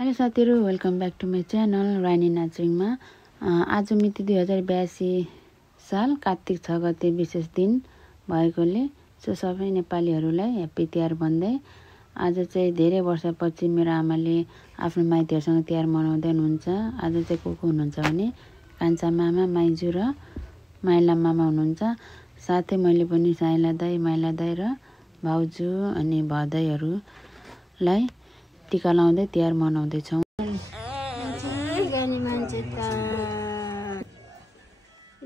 Hello साथीहरु, welcome back to my channel Rani नाचरिङमा। आज मिति 2082 साल कार्तिक 6 गते विशेष दिन भएकोले सबै नेपालीहरूलाई ह्याप्पी तिहार भन्दै आज चाहिँ धेरै वर्षपछि मेरो आमाले आफ्नो माइतीहरुसँग तिहार मनाउँदै हुनुहुन्छ। आज चाहिँ को हुनुहुन्छ भने कान्छा मामा, माइजू र माइला मामा हुनुहुन्छ। साथै मैले पनि साइला दाइ, माइला दाइ र भाउजू अनि भदैहरुलाई टिका लाउँदै तिहार मनाउँदै छौं। गानी मान्छे त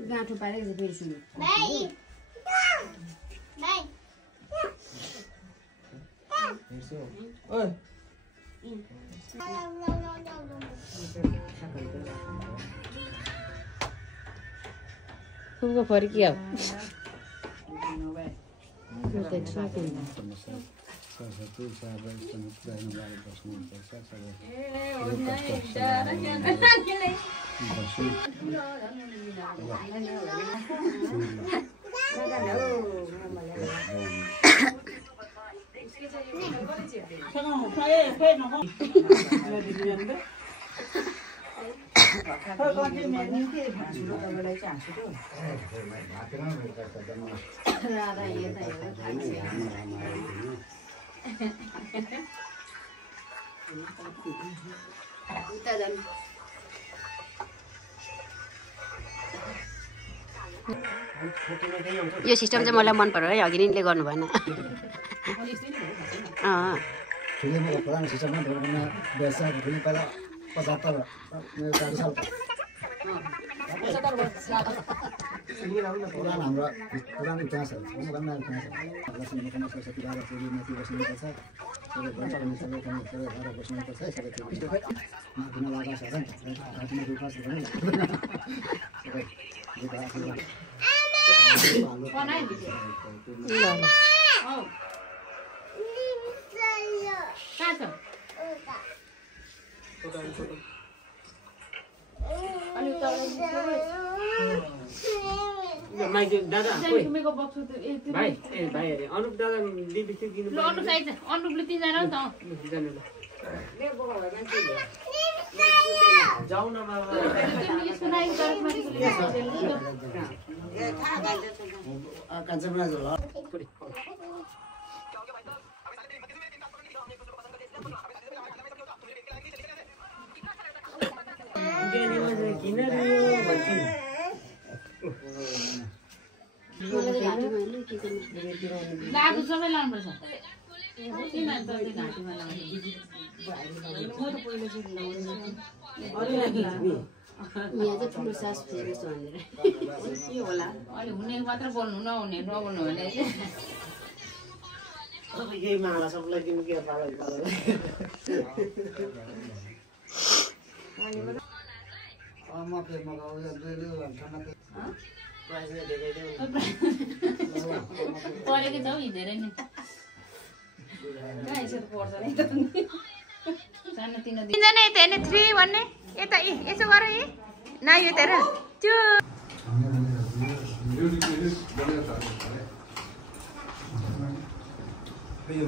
गाँठो पारेको छ फेरि सुन्नु। भाइ भाइ ओइ खुबको फर्कियो यो सिस्टम चाहिँ मलाई मन पर्यो है, अघि नै गर्नु भएन। पुरानो सिस्टममा ढोलमा बेच्छ फेरि पहिला 75 पुरानो हाम्रो पुरानो इतिहासहरू छ। लक्ष्मी सरस्वती बाबा छोरी माथि बस्नुपर्छ, सबै बच्चाहरू सबै घर बस्नुपर्छ, सबै माथिमा लागा छ नि माथिमा रुखा छ भने सबै दादा भाइ भाइ अनुप दादा लिपस्टिक दिनु अनुपले तिनजना त जाऊ न लागु सबै लाउनुपर्छ। यहाँ चाहिँ ठुलो सास फेरि छ भनेर के होला, अलि हुने मात्र बोल्नु, नहुने नबोल्नु भने यही माला सबलाई दिनु के पाला परेको छ हौ हिँडेर नि तिनजना यता हेर्ने 3 भन्ने यता यसो गर न यो तेर त्यो यो